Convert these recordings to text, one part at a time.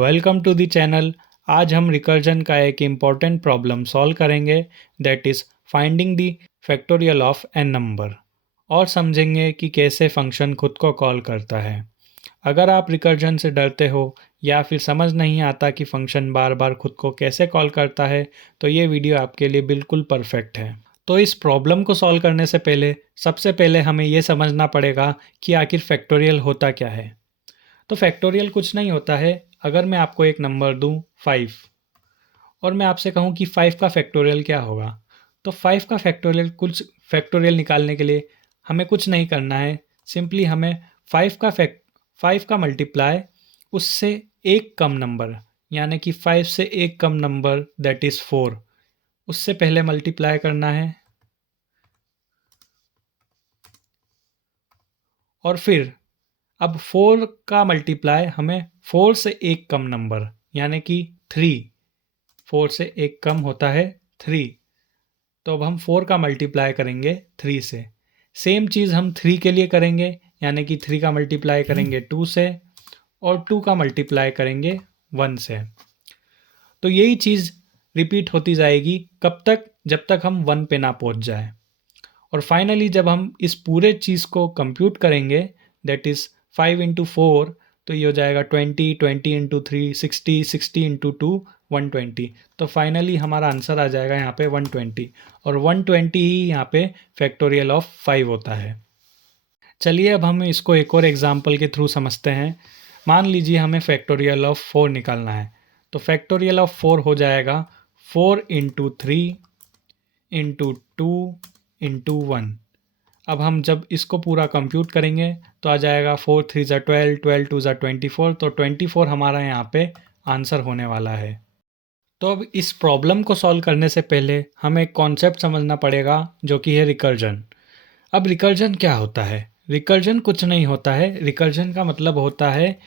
Welcome to the channel. आज हम recursion का एक इम्पॉर्टेंट प्रॉब्लम सॉल्व करेंगे, that is finding the factorial of N number, और समझेंगे कि कैसे फंक्शन खुद को कॉल करता है। अगर आप रिकर्जन से डरते हो या फिर समझ नहीं आता कि फंक्शन बार बार खुद को कैसे कॉल करता है, तो ये वीडियो आपके लिए बिल्कुल परफेक्ट है। तो इस प्रॉब्लम को सॉल्व करने से पहले सबसे पहले हमें ये समझना पड़ेगा कि आखिर फैक्टोरियल होता क्या है। तो फैक्टोरियल कुछ नहीं होता है। अगर मैं आपको एक नंबर दूं 5 और मैं आपसे कहूं कि 5 का फैक्टोरियल क्या होगा, तो 5 का फैक्टोरियल निकालने के लिए हमें कुछ नहीं करना है। सिंपली हमें 5 का मल्टीप्लाई उससे एक कम नंबर, यानी कि 5 से एक कम नंबर दैट इज़ 4, उससे पहले मल्टीप्लाई करना है। और फिर अब 4 का मल्टीप्लाई हमें 4 से एक कम नंबर, यानी कि 3, 4 से एक कम होता है 3, तो अब हम 4 का मल्टीप्लाई करेंगे 3 से। सेम चीज़ हम 3 के लिए करेंगे, यानी कि 3 का मल्टीप्लाई करेंगे 2 से और 2 का मल्टीप्लाई करेंगे 1 से। तो यही चीज़ रिपीट होती जाएगी कब तक, जब तक हम 1 पे ना पहुंच जाए। और फाइनली जब हम इस पूरे चीज़ को कंप्यूट करेंगे, दैट इज़ 5 इंटू 4, तो ये हो जाएगा 20, 20 इंटू 3 60, 60 इंटू 2 120। तो फाइनली हमारा आंसर आ जाएगा यहाँ पे 120, और 120 ही यहाँ पे फैक्टोरियल ऑफ 5 होता है। चलिए अब हम इसको एक और एग्जाम्पल के थ्रू समझते हैं। मान लीजिए हमें फैक्टोरियल ऑफ 4 निकालना है, तो फैक्टोरियल ऑफ 4 हो जाएगा 4 इंटू 3 इंटू 2 इंटू 1। अब हम जब इसको पूरा कंप्यूट करेंगे तो आ जाएगा 4 3 ज़ा 12, 12 2 ज़ा 24, तो 24 हमारा यहाँ पे आंसर होने वाला है। तो अब इस प्रॉब्लम को सॉल्व करने से पहले हमें एक कॉन्सेप्ट समझना पड़ेगा, जो कि है रिकर्जन। अब रिकर्जन क्या होता है? रिकर्जन कुछ नहीं होता है। रिकर्जन का मतलब होता है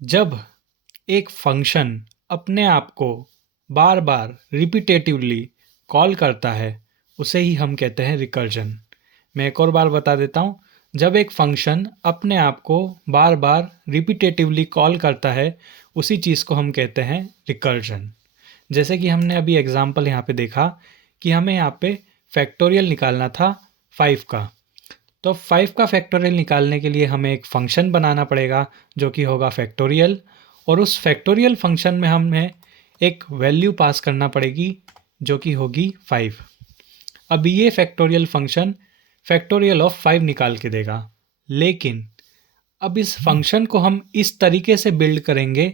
जब एक फंक्शन अपने आप को बार बार रिपीटेटिवली कॉल करता है, उसे ही हम कहते हैं रिकर्जन। मैं एक और बार बता देता हूँ। जब एक फंक्शन अपने आप को बार बार रिपीटेटिवली कॉल करता है, उसी चीज़ को हम कहते हैं रिकर्जन। जैसे कि हमने अभी एग्जाम्पल यहाँ पे देखा कि हमें यहाँ पे फैक्टोरियल निकालना था 5 का। तो 5 का फैक्टोरियल निकालने के लिए हमें एक फंक्शन बनाना पड़ेगा, जो कि होगा फैक्टोरियल, और उस फैक्टोरियल फंक्शन में हमें एक वैल्यू पास करना पड़ेगी, जो कि होगी 5। अब ये फैक्टोरियल फंक्शन फैक्टोरियल ऑफ 5 निकाल के देगा, लेकिन अब इस फंक्शन को हम इस तरीके से बिल्ड करेंगे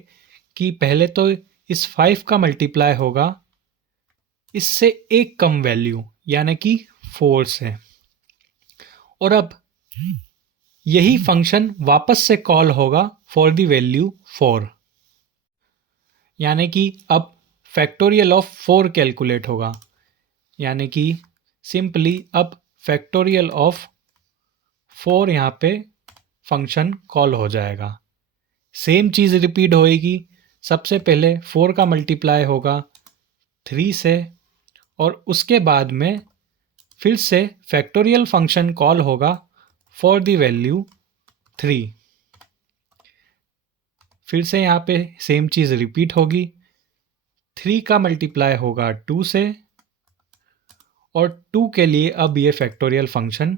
कि पहले तो इस 5 का मल्टीप्लाई होगा इससे एक कम वैल्यू, यानी कि 4 से, और अब यही फंक्शन वापस से कॉल होगा फॉर द वैल्यू 4, यानी कि अब फैक्टोरियल ऑफ 4 कैलकुलेट होगा, यानी कि सिंपली अब फैक्टोरियल ऑफ 4 यहाँ पे फंक्शन कॉल हो जाएगा। सेम चीज़ रिपीट होएगी। सबसे पहले 4 का मल्टीप्लाई होगा 3 से, और उसके बाद में फिर से फैक्टोरियल फंक्शन कॉल होगा फॉर द वैल्यू 3। फिर से यहाँ पे सेम चीज़ रिपीट होगी। 3 का मल्टीप्लाई होगा 2 से, और 2 के लिए अब ये फैक्टोरियल फंक्शन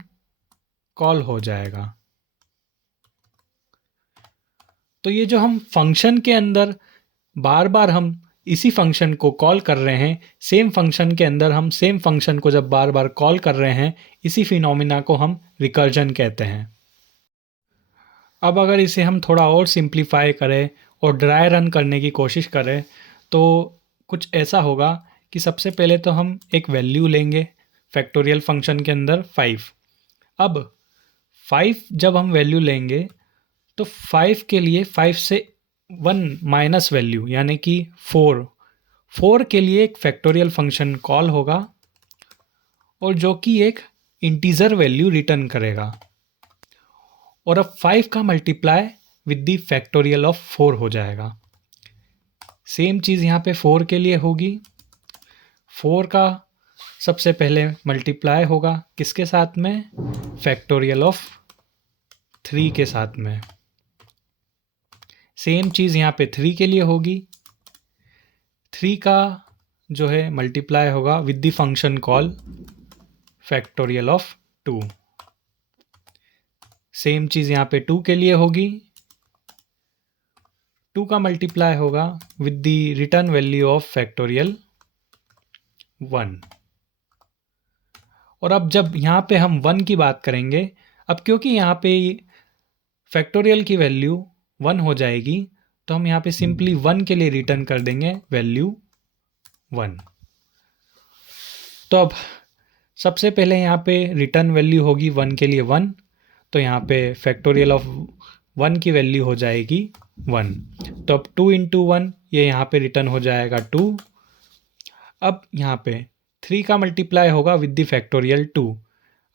कॉल हो जाएगा। तो ये जो हम फंक्शन के अंदर बार बार हम इसी फंक्शन को कॉल कर रहे हैं, सेम फंक्शन के अंदर हम सेम फंक्शन को जब बार बार कॉल कर रहे हैं, इसी फिनोमिना को हम रिकर्जन कहते हैं। अब अगर इसे हम थोड़ा और सिंप्लीफाई करें और ड्राई रन करने की कोशिश करें, तो कुछ ऐसा होगा कि सबसे पहले तो हम एक वैल्यू लेंगे फैक्टोरियल फंक्शन के अंदर 5। अब 5 जब हम वैल्यू लेंगे, तो 5 के लिए 5 से 1 माइनस वैल्यू, यानी कि 4 के लिए एक फैक्टोरियल फंक्शन कॉल होगा, और जो कि एक इंटीजर वैल्यू रिटर्न करेगा। और अब 5 का multiply with the factorial of 4 हो जाएगा। सेम चीज़ यहाँ पे 4 के लिए होगी। 4 का सबसे पहले मल्टीप्लाई होगा किसके साथ में? फैक्टोरियल ऑफ 3 के साथ में। सेम चीज़ यहाँ पे 3 के लिए होगी। 3 का जो है मल्टीप्लाई होगा with the function call factorial of 2। Same चीज़ यहाँ पे 2 के लिए होगी। 2 का मल्टीप्लाई होगा with the return value of factorial 1। और अब जब यहाँ पे हम 1 की बात करेंगे, अब क्योंकि यहाँ पे फैक्टोरियल की वैल्यू 1 हो जाएगी, तो हम यहाँ पे सिंपली 1 के लिए रिटर्न कर देंगे वैल्यू 1। तो अब सबसे पहले यहाँ पे रिटर्न वैल्यू होगी 1 के लिए 1, तो यहाँ पे फैक्टोरियल ऑफ 1 की वैल्यू हो जाएगी 1। तो अब 2 इंटू 1 ये यहाँ पे रिटर्न हो जाएगा 2। अब यहाँ पे 3 का मल्टीप्लाई होगा विद द फैक्टोरियल 2।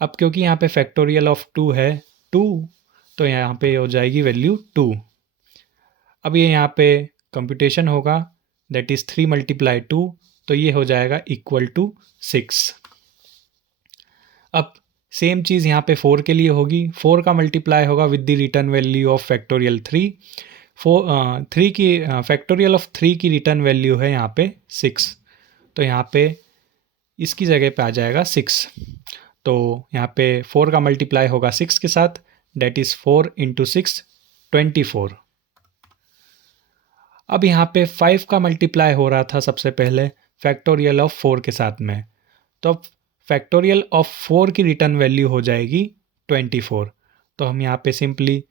अब क्योंकि यहाँ पे फैक्टोरियल ऑफ 2 है 2, तो यहाँ पे हो जाएगी वैल्यू 2। अब ये यहाँ पे कंप्यूटेशन होगा, दैट इज़ 3 मल्टीप्लाई 2, तो ये हो जाएगा इक्वल टू 6। अब सेम चीज़ यहाँ पे 4 के लिए होगी। 4 का मल्टीप्लाई होगा with the return value of factorial 3। 3 की फैक्टोरियल ऑफ 3 की रिटर्न वैल्यू है यहाँ पे 6, तो यहाँ पे इसकी जगह पे आ जाएगा 6। तो यहाँ पे 4 का मल्टीप्लाई होगा 6 के साथ, डेट इज़ 4 इंटू 6 24। अब यहाँ पे 5 का मल्टीप्लाई हो रहा था सबसे पहले फैक्टोरियल ऑफ 4 के साथ में, तो अब फैक्टोरियल ऑफ 4 की रिटर्न वैल्यू हो जाएगी 24। तो हम यहाँ पे सिंपली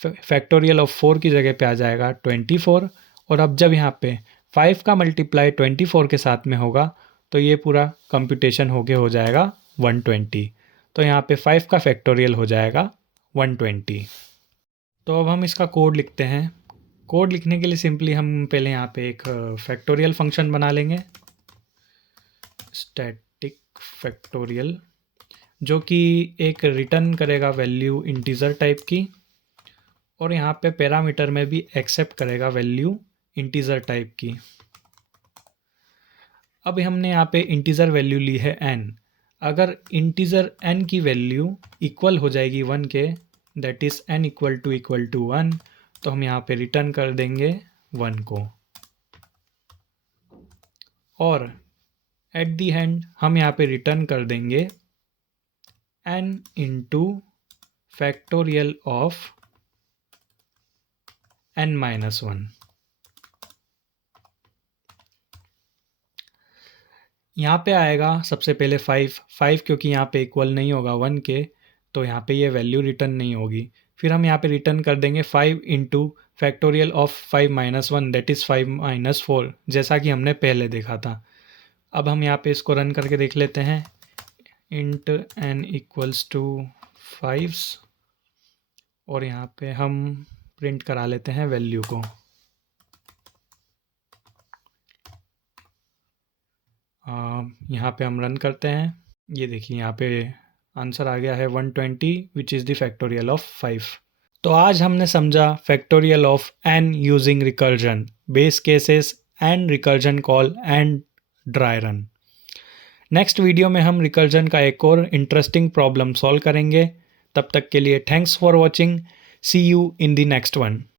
फैक्टोरियल ऑफ 4 की जगह पे आ जाएगा 24। और अब जब यहाँ पे 5 का मल्टीप्लाई 24 के साथ में होगा, तो ये पूरा कंप्यूटेशन हो जाएगा 120। तो यहाँ पे 5 का फैक्टोरियल हो जाएगा 120। तो अब हम इसका कोड लिखते हैं। कोड लिखने के लिए सिंपली हम पहले यहाँ पे एक फैक्टोरियल फंक्शन बना लेंगे, स्टैटिक फैक्टोरियल, जो कि एक रिटर्न करेगा वैल्यू इंटीजर टाइप की, और यहाँ पे पैरामीटर में भी एक्सेप्ट करेगा वैल्यू इंटीजर टाइप की। अब हमने यहाँ पे इंटीजर वैल्यू ली है n। अगर इंटीजर n की वैल्यू इक्वल हो जाएगी 1 के, that is n equal to 1, तो हम यहाँ पे रिटर्न कर देंगे 1 को। और एट दी एंड हम यहाँ पे रिटर्न कर देंगे n into factorial of n-1। यहाँ पे आएगा सबसे पहले 5 क्योंकि यहाँ पे इक्वल नहीं होगा 1 के, तो यहाँ पे ये वैल्यू रिटर्न नहीं होगी। फिर हम यहाँ पे रिटर्न कर देंगे 5 into factorial of 5-1, that is 5-4, जैसा कि हमने पहले देखा था। अब हम यहाँ पे इसको रन करके देख लेते हैं। इंट n इक्वल्स टू 5, और यहाँ पे हम प्रिंट करा लेते हैं वैल्यू को। यहाँ पे हम रन करते हैं, ये देखिए यहाँ पे आंसर आ गया है 120, which is the factorial of 5। तो आज हमने समझा factorial of n using recursion, base cases and recursion call and dry run. Next video में हम रिकर्जन का एक और इंटरेस्टिंग प्रॉब्लम सॉल्व करेंगे। तब तक के लिए thanks for watching, see you in the next one.